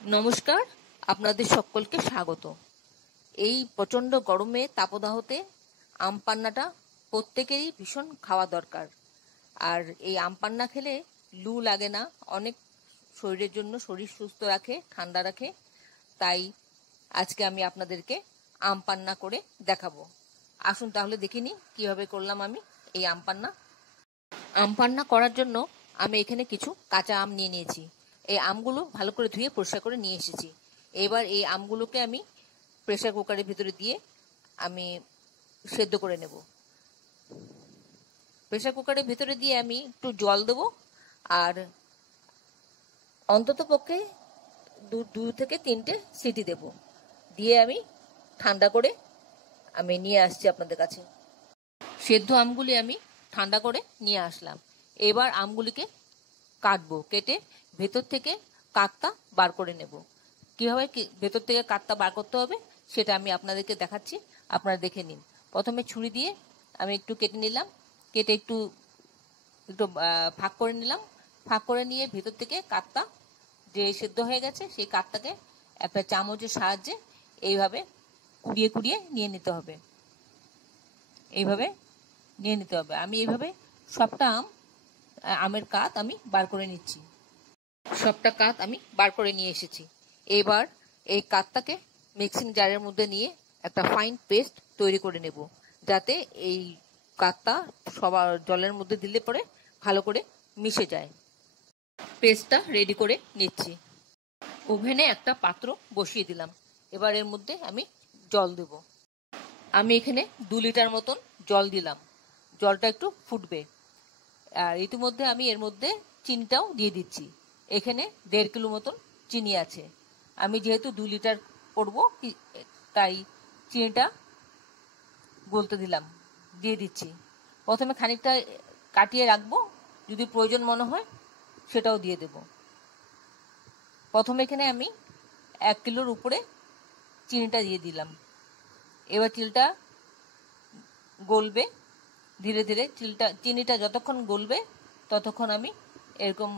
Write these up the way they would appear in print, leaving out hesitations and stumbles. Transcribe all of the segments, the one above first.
নমস্কার, আপনাদের সকলকে স্বাগত। এই প্রচন্ড গরমে তাপদাহতে আম পান্নাটা প্রত্যেকেরই ভীষণ খাওয়া দরকার। আর এই আম পান্না খেলে লু লাগে না, অনেক শরীরের জন্য শরীর সুস্থ রাখে, ঠান্ডা রাখে। তাই আজকে আমি আপনাদেরকে আম পান্না করে দেখাবো। আসুন তাহলে দেখিনি কিভাবে করলাম আমি এই আম পান্না। আম পান্না করার জন্য আমি এখানে কিছু কাঁচা আম নিয়ে নিয়েছি। এই আমগুলো ভালো করে ধুয়ে পরিষ্কার করে নিয়ে এসেছি। এবার এই আমগুলোকে আমি প্রেসার কুকারের ভিতরে দিয়ে আমি সেদ্ধ করে নেব। প্রেসার কুকারের ভিতরে দিয়ে আমি একটু জল দেবো, আর অন্তত পক্ষে দু থেকে তিনটে সিটি দেব। দিয়ে আমি ঠান্ডা করে আমি নিয়ে আসছি আপনাদের কাছে। সেদ্ধ আমগুলি আমি ঠান্ডা করে নিয়ে আসলাম। এবার আমগুলিকে কাটবো, কেটে ভেতর থেকে কাতটা বার করে নেব। কীভাবে ভেতর থেকে কাতটা বার করতে হবে সেটা আমি আপনাদেরকে দেখাচ্ছি, আপনারা দেখে নিন। প্রথমে ছুরি দিয়ে আমি একটু কেটে নিলাম, কেটে একটু একটু ফাঁক করে নিলাম। ফাঁক করে নিয়ে ভেতর থেকে কাতটা যে সেদ্ধ হয়ে গেছে সেই কাতটাকে একটা চামচের সাহায্যে এইভাবে কুড়িয়ে কুড়িয়ে নিয়ে নিতে হবে। এইভাবে নিয়ে নিতে হবে। আমি এইভাবে সবটা আমের কাত আমি বার করে নিচ্ছি। সবটা কাত আমি বার করে নিয়ে এসেছি। এবার এই কাতটাকে মিক্সিং জারের মধ্যে নিয়ে একটা ফাইন পেস্ট তৈরি করে নেব, যাতে এই কাতটা সবার জলের মধ্যে দিলে পরে ভালো করে মিশে যায়। পেস্টটা রেডি করে নিচ্ছি। ওভেনে একটা পাত্র বসিয়ে দিলাম। এবার এর মধ্যে আমি জল দেব। আমি এখানে 2 লিটার মতন জল দিলাম। জলটা একটু ফুটবে। আর ইতিমধ্যে আমি এর মধ্যে চিনিটাও দিয়ে দিচ্ছি। এখানে 1.5 কিলো মতন চিনি আছে। আমি যেহেতু 2 লিটার করবো তাই চিনিটা গলতে দিয়ে দিচ্ছি। প্রথমে খানিকটা কাটিয়ে রাখবো, যদি প্রয়োজন মনে হয় সেটাও দিয়ে দেব। প্রথমে এখানে আমি 1 কিলোর উপরে চিনিটা দিয়ে দিলাম। এবার চিনিটা গলবে ধীরে ধীরে। চিনিটা যতক্ষণ গলবে ততক্ষণ আমি এরকম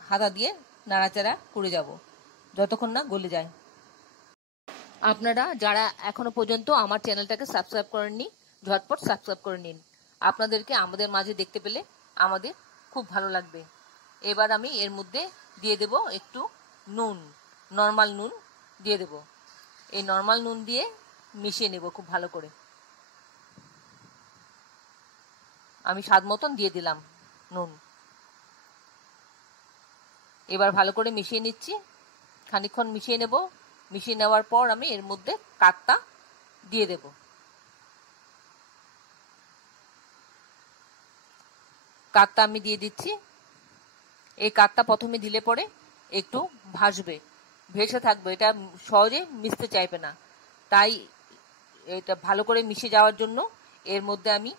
হাতা দিয়ে নাড়াচাড়া করে যাব, যতক্ষণ না গলে যায়। আপনারা যারা এখনো পর্যন্ত আমার চ্যানেলটাকে সাবস্ক্রাইব করেননি, ঝটপট সাবস্ক্রাইব করে নিন। আপনাদেরকে আমাদের মাঝে দেখতে পেলে আমাদের খুব ভালো লাগবে। এবার আমি এর মধ্যে দিয়ে দেব একটু নুন, নর্মাল নুন দিয়ে দেব। এই নর্মাল নুন দিয়ে মিশিয়ে নেব খুব ভালো করে। আমি স্বাদ মতন দিয়ে দিলাম নুন। এবার ভালো করে মিশিয়ে নিচ্ছি। খানিকক্ষণ মিশিয়ে নেব। মিশিয়ে নেওয়ার পর আমি এর মধ্যে কাতটা দিয়ে দেব। কাতটা আমি দিয়ে দিচ্ছি। এই কাতটা প্রথমে দিলে পরে একটু ভাসবে, ভেসে থাকবে, এটা সহজে মিশতে চাইবে না। তাই এটা ভালো করে মিশে যাওয়ার জন্য এর মধ্যে আমি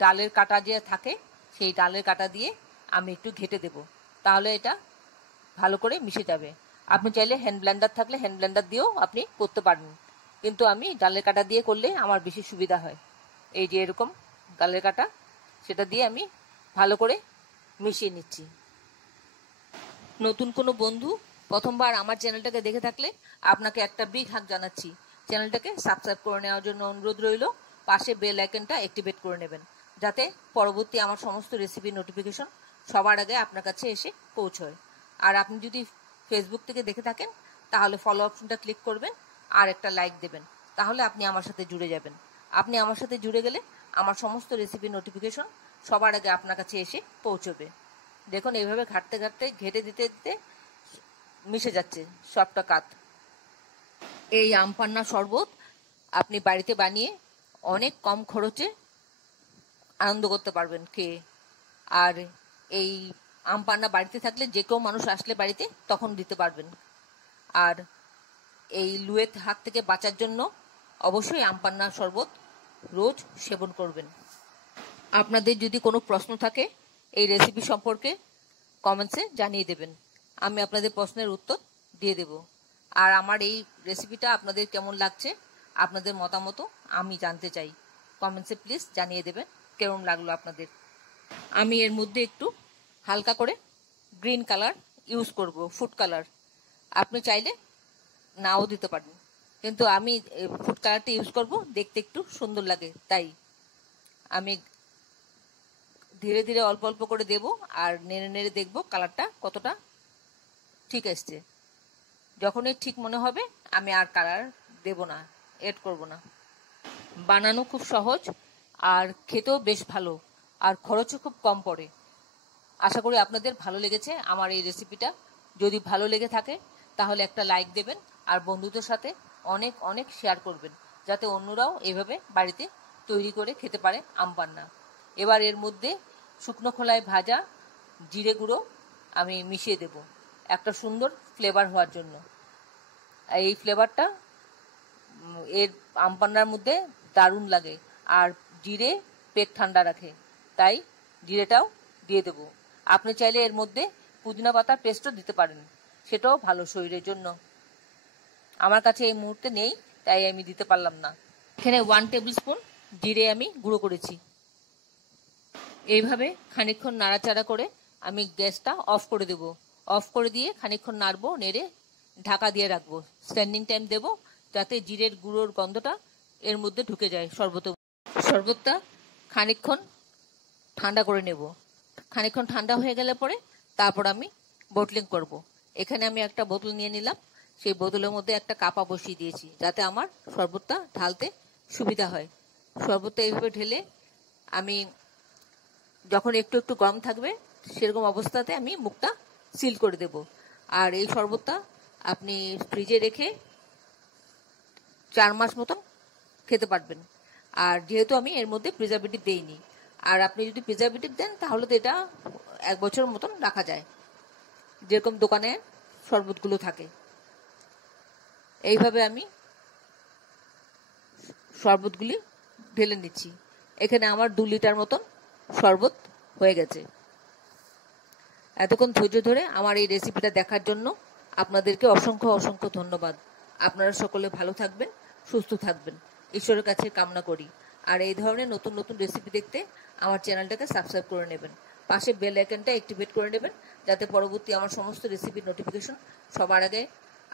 ডালের কাটা যে থাকে সেই ডালের কাটা দিয়ে আমি একটু ঘেটে দেব, তাহলে এটা ভালো করে মিশে যাবে। আপনি চাইলে হ্যান্ড ব্লেন্ডার থাকলে হ্যান্ড ব্লেন্ডার দিয়েও আপনি করতে পারেন, কিন্তু আমি ডালের কাটা দিয়ে করলে আমার বেশি সুবিধা হয়। এই যে এরকম ডালের কাটা, সেটা দিয়ে আমি ভালো করে মিশিয়ে নিচ্ছি। নতুন কোনো বন্ধু প্রথমবার আমার চ্যানেলটাকে দেখে থাকলে আপনাকে একটা বিগ হাগ জানাচ্ছি। চ্যানেলটাকে সাবস্ক্রাইব করে নেওয়ার জন্য অনুরোধ রইল। পাশে বেল আইকনটা অ্যাক্টিভেট করে নেবেন, যাতে পরবর্তী আমার সমস্ত রেসিপি নোটিফিকেশন সবার আগে আপনার কাছে এসে পৌঁছয়। আর আপনি যদি ফেসবুক থেকে দেখে থাকেন তাহলে ফলো অপশনটা ক্লিক করবেন আর একটা লাইক দেবেন, তাহলে আপনি আমার সাথে জুড়ে যাবেন। আপনি আমার সাথে জুড়ে গেলে আমার সমস্ত রেসিপি নোটিফিকেশন সবার আগে আপনার কাছে এসে পৌঁছবে। দেখুন এইভাবে ঘাটতে ঘাটতে ঘেটে দিতে দিতে মিশে যাচ্ছে সবটা কাত। এই আম পান্না শরবত আপনি বাড়িতে বানিয়ে অনেক কম খরচে আনন্দ করতে পারবেন খেয়ে। আর এই আম পান্না বাড়িতে থাকলে যে কেউ মানুষ আসলে বাড়িতে তখন দিতে পারবেন। আর এই লুয়ের হাত থেকে বাঁচার জন্য অবশ্যই আম পান্না শরবত রোজ সেবন করবেন। আপনাদের যদি কোনো প্রশ্ন থাকে এই রেসিপি সম্পর্কে কমেন্টসে জানিয়ে দেবেন, আমি আপনাদের প্রশ্নের উত্তর দিয়ে দেব। আর আমার এই রেসিপিটা আপনাদের কেমন লাগছে, আপনাদের মতামত আমি জানতে চাই। কমেন্টসে প্লিজ জানিয়ে দেবেন কেমন লাগলো আপনাদের। আমি এর মধ্যে একটু হালকা করে গ্রিন কালার ইউজ করব, ফুড কালার। আপনি চাইলে নাও দিতে পারেন, কিন্তু আমি ফুড কালারটা ইউজ করব, দেখতে একটু সুন্দর লাগে, তাই আমি ধীরে ধীরে অল্প অল্প করে দেব আর নেড়ে নেড়ে দেখব কালারটা কতটা ঠিক আসছে। যখনই ঠিক মনে হবে আমি আর কালার দেব না, এড করব না। বানানো খুব সহজ আর খেতেও বেশ ভালো, আর খরচও খুব কম পড়ে। আশা করি আপনাদের ভালো লেগেছে আমার এই রেসিপিটা। যদি ভালো লেগে থাকে তাহলে একটা লাইক দেবেন আর বন্ধুদের সাথে অনেক অনেক শেয়ার করবেন, যাতে অন্যরাও এভাবে বাড়িতে তৈরি করে খেতে পারে আম পান্না। এবার এর মধ্যে শুকনো খোলায় ভাজা জিরে গুঁড়ো আমি মিশিয়ে দেব একটা সুন্দর ফ্লেভার হওয়ার জন্য। এই ফ্লেভারটা এর আম পান্নার মধ্যে দারুণ লাগে, আর জিরে পেট ঠান্ডা রাখে, তাই জিরেটাও দিয়ে দেবো। আপনি চাইলে এর মধ্যে পুদিনা পাতার পেস্টও দিতে পারেন, সেটাও ভালো শরীরের জন্য। আমার কাছে এই মুহূর্তে নেই, তাই আমি দিতে পারলাম না। এখানে 1 টেবিল স্পুন জিরে আমি গুঁড়ো করেছি। এইভাবে খানিকক্ষণ নাড়াচাড়া করে আমি গ্যাসটা অফ করে দেব। অফ করে দিয়ে খানিকক্ষণ নাড়বো, নেড়ে ঢাকা দিয়ে রাখবো। স্ট্যান্ডিং টাইম দেব, যাতে জিরের গুঁড়োর গন্ধটা এর মধ্যে ঢুকে যায় শরবতটা খানিকক্ষণ ঠান্ডা করে নেব। খানিকক্ষণ ঠান্ডা হয়ে গেলে পরে তারপর আমি বোটলিং করব। এখানে আমি একটা বোতল নিয়ে নিলাম, সেই বোতলের মধ্যে একটা কাপা বসিয়ে দিয়েছি, যাতে আমার শরবতটা ঢালতে সুবিধা হয়। শরবতটা এইভাবে ঢেলে আমি যখন একটু একটু গরম থাকবে সেরকম অবস্থাতে আমি মুখটা সিল করে দেব। আর এই শরবতটা আপনি ফ্রিজে রেখে 4 মাস মতন খেতে পারবেন। আর যেহেতু আমি এর মধ্যে প্রিজারভেটিভ দেইনি, আর আপনি যদি প্রিজারভেটিভ দেন তাহলে তো এটা 1 বছর মতন রাখা যায়, যেরকম দোকানে শরবতগুলো থাকে। এইভাবে আমি শরবতগুলি ঢেলে নিচ্ছি। এখানে আমার 2 লিটার মতন শরবত হয়ে গেছে। এতক্ষণ ধৈর্য ধরে আমার এই রেসিপিটা দেখার জন্য আপনাদেরকে অসংখ্য অসংখ্য ধন্যবাদ। আপনারা সকলে ভালো থাকবেন, সুস্থ থাকবেন, ঈশ্বরের কাছে কামনা করি। আর এই ধরনের নতুন নতুন রেসিপি দেখতে আমার চ্যানেলটাকে সাবস্ক্রাইব করে নেবেন, পাশে বেল আইকনটা অ্যাক্টিভেট করে নেবেন, যাতে পরবর্তী আমার সমস্ত রেসিপির নোটিফিকেশন সবার আগে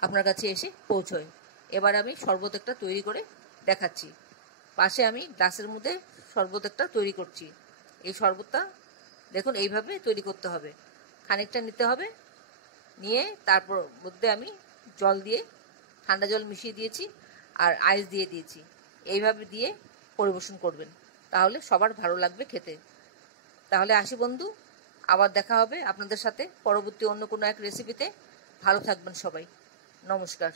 আপনার কাছে এসে পৌঁছয়। এবার আমি শরবত একটা তৈরি করে দেখাচ্ছি। পাশে আমি গ্লাসের মধ্যে শরবত একটা তৈরি করছি। এই শরবতটা দেখুন এইভাবে তৈরি করতে হবে। খানিকটা নিতে হবে, নিয়ে তারপর মধ্যে আমি জল দিয়ে ঠান্ডা জল মিশিয়ে দিয়েছি আর আইস দিয়ে দিয়েছি। এইভাবে দিয়ে পরিবেশন করবেন, তাহলে সবার ভালো লাগবে খেতে। তাহলে আসি বন্ধু, আবার দেখা হবে আপনাদের সাথে পরবর্তী অন্য কোনো এক রেসিপিতে। ভালো থাকবেন সবাই, নমস্কার।